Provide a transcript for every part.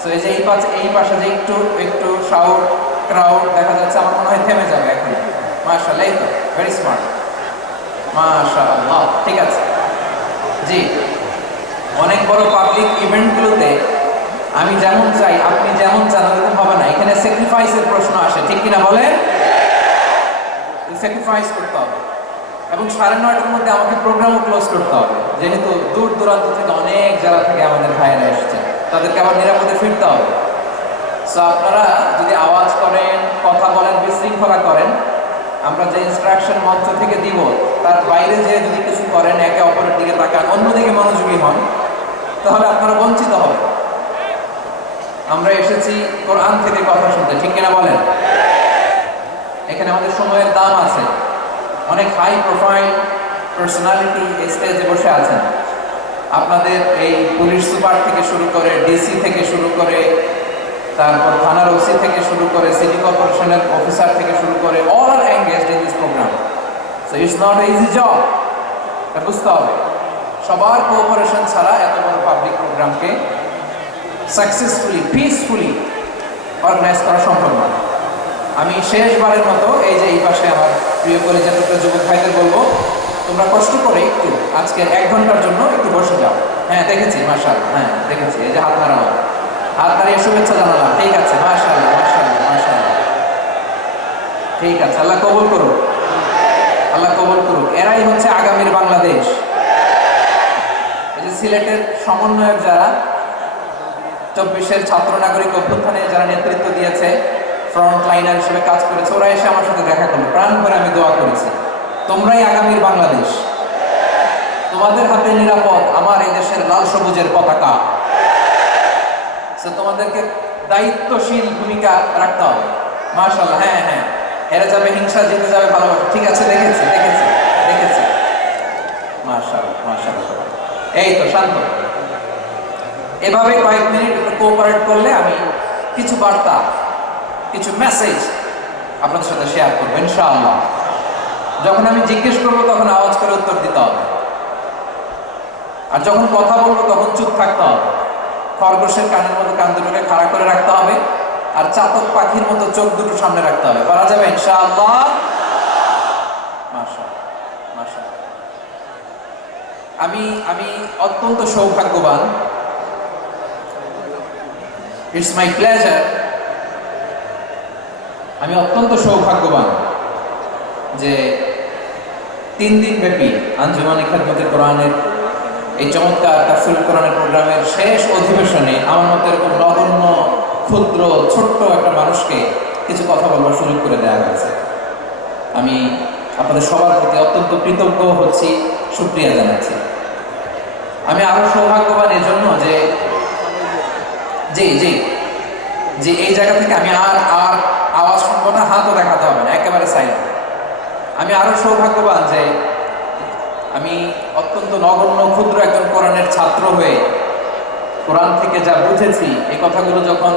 So এই যে এই পাশে যে একটু একটু শাউট ক্রাউড দেখা যাচ্ছে, আমার মনে হয় থেমে যাবে এখন। মাশাআল্লাহ, এই তো ভেরি স্মার্ট, মাশাআল্লাহ। ঠিক আছে জি, অনেক বড় পাবলিক ইভেন্টগুলোতে আমি যেমন চাই আপনি যেমন চান এরকম হবে না, এখানে স্যাক্রিফাইসের প্রশ্ন আসে, ঠিক কিনা বলেন? স্যাক্রিফাইস করতে হবে এবং 9:30টার মধ্যে আমাকে প্রোগ্রামও ক্লোজ করতে হবে, যেহেতু দূর দূরান্ত থেকে অনেক জায়গা থেকে আমাদের ভাইয়েরা এসেছে, তাদেরকে আবার নিরাপদে ফিরতে হবে। সো আপনারা যদি আওয়াজ করেন, কথা বলেন, বিশৃঙ্খলা করেন, আমরা যে ইনস্ট্রাকশন মঞ্চ থেকে দিব তার বাইরে যে যদি কিছু করেন, একে অপরের দিকে তাকান, অন্যদিকে মনোযোগী হন, তাহলে আপনারা বঞ্চিত হবেন। আমরা এসেছি কোরআন থেকে কথা শুনতে, ঠিক কিনা বলেন? এখানে আমাদের সময়ের দাম আছে। অনেক হাই প্রোফাইল পার্সোনালিটি স্টেজে বসে আছেন। আপনাদের এই পুলিশ সুপার থেকে শুরু করে, ডিসি থেকে শুরু করে, তারপর থানার ওসি থেকে শুরু করে, সিটি কর্পোরেশনের অফিসার থেকে শুরু করে, all are engaged in this programme. So it's not a easy job, এটা বুঝতে হবে। সবার কোঅপারেশন ছাড়া এত বড় পাবলিক প্রোগ্রামকে সাকসেসফুলি, পিসফুলি অর্গানাইজ করা সম্ভব নয়। আমি শেষবারের মতো এই যে এই পাশে আমার প্রিয় পরিচিত যুবক ভাইদের বলবো, তোমরা কষ্ট করে একটু আজকের 1 ঘন্টার জন্য একটু বসে যাও। হ্যাঁ দেখেছি, মাশাআল্লাহ, হ্যাঁ দেখেছি, এই যে হাত নাড়ানো, হাত নাড়িয়ে শুভেচ্ছা জানালাম। ঠিক আছে, মাশাআল্লাহ মাশাআল্লাহ মাশাআল্লাহ। ঠিক আছে, আল্লাহ কবুল করুক, আল্লাহ কবুল করুক। এরাই হচ্ছে আগামীর বাংলাদেশ। এই যে সিলেটের সমন্বয়ক যারা 24-এর ছাত্র নাগরিক অভ্যুত্থানে যারা নেতৃত্ব দিয়েছে, ফ্রন্ট লাইনার হিসেবে কাজ করেছে, ওরা এসে আমার সাথে দেখা করলো, প্রাণ করে আমি দোয়া করেছি, তোমরাই আগামীর বাংলাদেশ, তোমাদের হাতে নিরাপদ আমার এই দেশের লাল সবুজের পতাকা। তোমাদেরকে দায়িত্বশীল ভূমিকা রাখতে হবে। মাশাআল্লাহ, হ্যাঁ হ্যাঁ, হেরে যাবে হিংসা, জিতে যাবে ভালোবাসা। ঠিক আছে, দেখেছি দেখেছি দেখেছি, মাশাআল্লাহ মাশাআল্লাহ। এই তো শান্ত, এভাবে কয়েক মিনিট একটু কোঅপারেট করলে আমি কিছু বার্তা, কিছু মেসেজ আপনাদের সাথে শেয়ার করবো ইনশাআল্লাহ। যখন আমি জিজ্ঞেস করবো তখন আওয়াজ করে উত্তর দিতে হবে, আর যখন কথা বলবো তখন চুপ থাকতে হবে। খরগোশের কানের মতো কান দুটোকে খাড়া করে রাখতে হবে, আর চাতক পাখির মতো চোখ দুটো সামনে রাখতে হবে। পারা যাবে ইনশাআল্লাহ? মাশাআল্লাহ মাশাআল্লাহ। আমি অত্যন্ত সৌভাগ্যবান, ইটস মাই প্লেজার, আমি অত্যন্ত সৌভাগ্যবান যে 3 দিন ব্যাপী আঞ্জুমানে খেদমতে কোরআনের এই চমৎকার তাফসীরুল কোরআনের প্রোগ্রামের শেষ অধিবেশনে আমার মতো এরকম নগণ্য, ক্ষুদ্র, ছোট্ট একটা মানুষকে কিছু কথা বলবার সুযোগ করে দেওয়া হয়েছে। আমি আপনাদের সবার প্রতি অত্যন্ত কৃতজ্ঞ হচ্ছি, শুকরিয়া জানাচ্ছি। আমি আরো সৌভাগ্যবান এই জন্য যে জি জি জি এই জায়গা থেকে আমি আর আওয়াজ শুনবো না, হাতও দেখাতে হবে না, একেবারে সাইলেন্ট। আমি আরো সৌভাগ্যবান যে আমি অত্যন্ত নগণ্য, ক্ষুদ্র একজন কোরআনের ছাত্র হয়ে কোরআন থেকে যা বুঝেছি, এই কথাগুলো যখন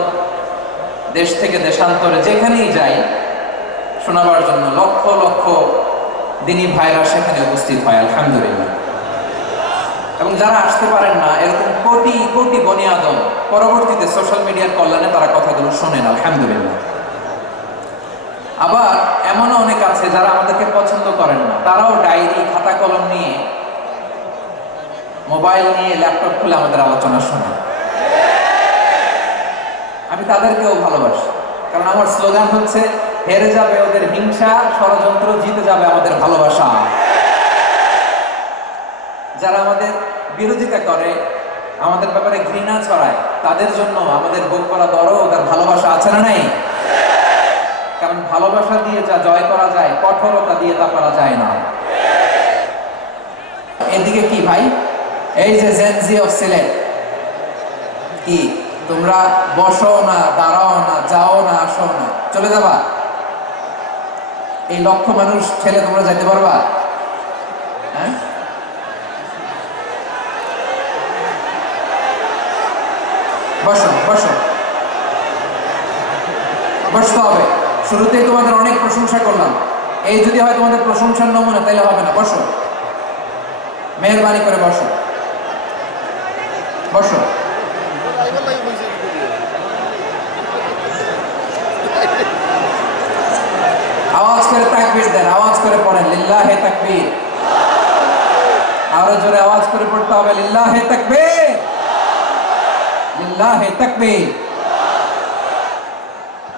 দেশ থেকে দেশান্তরে যেখানেই যাই শোনাবার জন্য লক্ষ লক্ষ দিনী ভাইরা সেখানে উপস্থিত হয় আলহামদুলিল্লাহ। এবং যারা আসতে পারেন না, এরকম কোটি কোটি বনি আদম পরবর্তীতে সোশ্যাল মিডিয়ার কল্যাণে তারা কথাগুলো শোনেন আলহামদুলিল্লাহ। আবার এমনও অনেক আছে যারা আমাদেরকে পছন্দ করেন না, তারাও ডায়েরি, খাতা কলম নিয়ে, মোবাইল নিয়ে, ল্যাপটপ খুলে আমাদের আলোচনা শোনে। আমি তাদেরকেও ভালোবাসি, কারণ আমার স্লোগান হচ্ছে, হেরে যাবে ওদের হিংসা, ষড়যন্ত্র, জিতে যাবে আমাদের ভালোবাসা। যারা আমাদের বিরোধিতা করে, আমাদের ব্যাপারে ঘৃণা ছড়ায়, তাদের জন্য আমাদের বুক করা দরদ আর ভালোবাসা আছে না নাই? কারণ ভালোবাসা দিয়ে যা জয় করা যায়, কঠোরতা দিয়ে তা করা যায় না। এদিকে কি ভাই, এই যে জেনজি অফ সিলেট, কি তোমরা বসো না, দাঁড়াও না, যাও না, আসো না, চলে যাবা? এই লক্ষ মানুষ ঠেলে তোমরা যেতে পারবা? হ্যাঁ, বসো বসো, বসতে হবে। শুরুতেই তোমাদের অনেক প্রশংসা করলাম, এই যদি হয় তোমাদের প্রশংসার নমুনা, তাইলে হবে না। বসো, মেহেরবানি করে বসো, বসো। করে তাকবীর দেন, আওয়াজ করে পড়েন লিল্লাহে তাকবীর। আরো জোরে আওয়াজ করে পড়তে হবে লিল্লাহে তাকবীর, লিল্লাহে তাকবীর।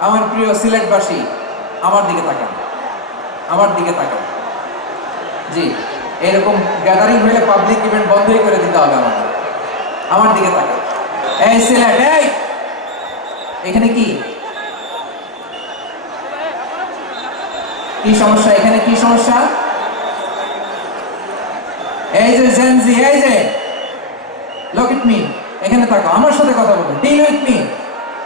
আমার প্রিয় সিলেটবাসী, আমার দিকে তাকান, আমার দিকে তাকান। জি, এরকম গ্যাদারিং হলে পাবলিক ইভেন্ট বন্ধই করে দিতে হবে আমাদের। আমার দিকে তাকান। এই সিলেট, এই এখানে কি কি সমস্যা? এখানে কি সমস্যা? এই যে জেনজি, এই যে লুক এট মি, এখানে তাকাও, আমার সাথে কথা বলো, ডিল উইথ মি।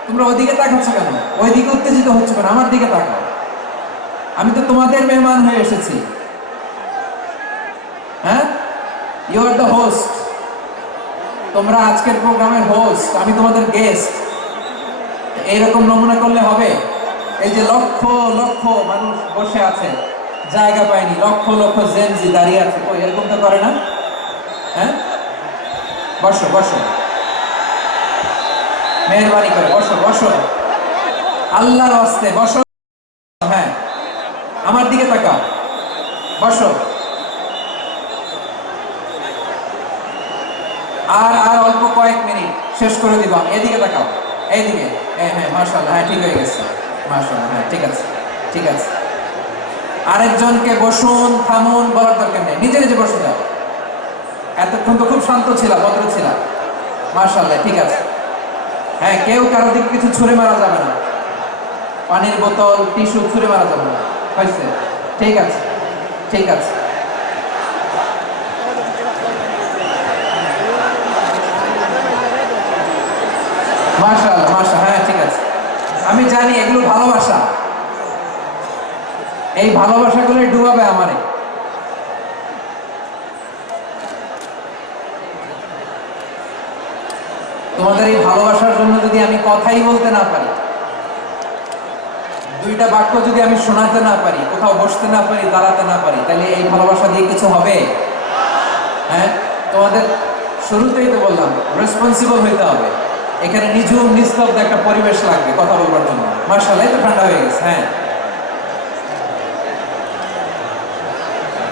তোমরা ওইদিকে তাকাচ্ছ কেন? ওইদিকে উত্তেজিত হচ্ছে কেন? আমার দিকে তাকাও। আমি তো তোমাদের মেহমান হয়ে এসেছি। হ্যাঁ, ইউ আর দ্য হোস্ট। তোমরা আজকের প্রোগ্রামের হোস্ট, আমি তোমাদের গেস্ট। এইরকম নমুনা করলে হবে? এই যে লক্ষ লক্ষ মানুষ বসে আছে, জায়গা পায়নি, লক্ষ লক্ষ জেনজি দাঁড়িয়ে আছে, কই এরকম তো করে না? হ্যাঁ, বসো বসো, মেহরবানি করে বসো বসো, আল্লাহর ওয়াস্তে বসো। হ্যাঁ, আমার দিকে তাকাও, বসো। আর আর অল্প কয়েক মিনিট, শেষ করে দিব। এদিকে তাকাও, এইদিকে। হ্যাঁ মাশাআল্লাহ, হ্যাঁ ঠিক হয়ে গেছে, মাশাআল্লাহ, হ্যাঁ ঠিক আছে, ঠিক আছে। আরেকজনকে বসুন, থামুন বলার দরকার নেই, নিজে নিজে বসে যাও। এতক্ষণ তো খুব শান্ত ছিল, ভদ্র ছিল, মাশাআল্লাহ, ঠিক আছে। হ্যাঁ, কেউ কারো দিকে কিছু ছুঁড়ে মারা যাবে না, পানির বোতল, টিস্যু ছুঁড়ে মারা যাবে না, হয়েছে? ঠিক আছে, ঠিক আছে। মাশাআল্লাহ, মাশাআল্লাহ, হ্যাঁ ঠিক আছে। আমি জানি এগুলো ভালোবাসা, এই ভালোবাসাগুলোই ডুবাবে আমারে। তোমাদের এই ভালোবাসার জন্য যদি আমি কথাই বলতে না পারি, দুইটা বাক্য যদি আমি শোনাতে না পারি, কোথাও বসতে না পারি, দাঁড়াতে না পারি, তাহলে এই ভালোবাসা দিয়ে কিছু হবে? হ্যাঁ, তোমাদের শুরুতেই তো বললাম রেসপন্সিবল হইতে হবে। এখানে নিঝুম নিস্তব্ধ একটা পরিবেশ লাগবে কথা বলবার জন্য। মাশাআল্লাহ, তো ঠান্ডা হয়ে গেছে। হ্যাঁ,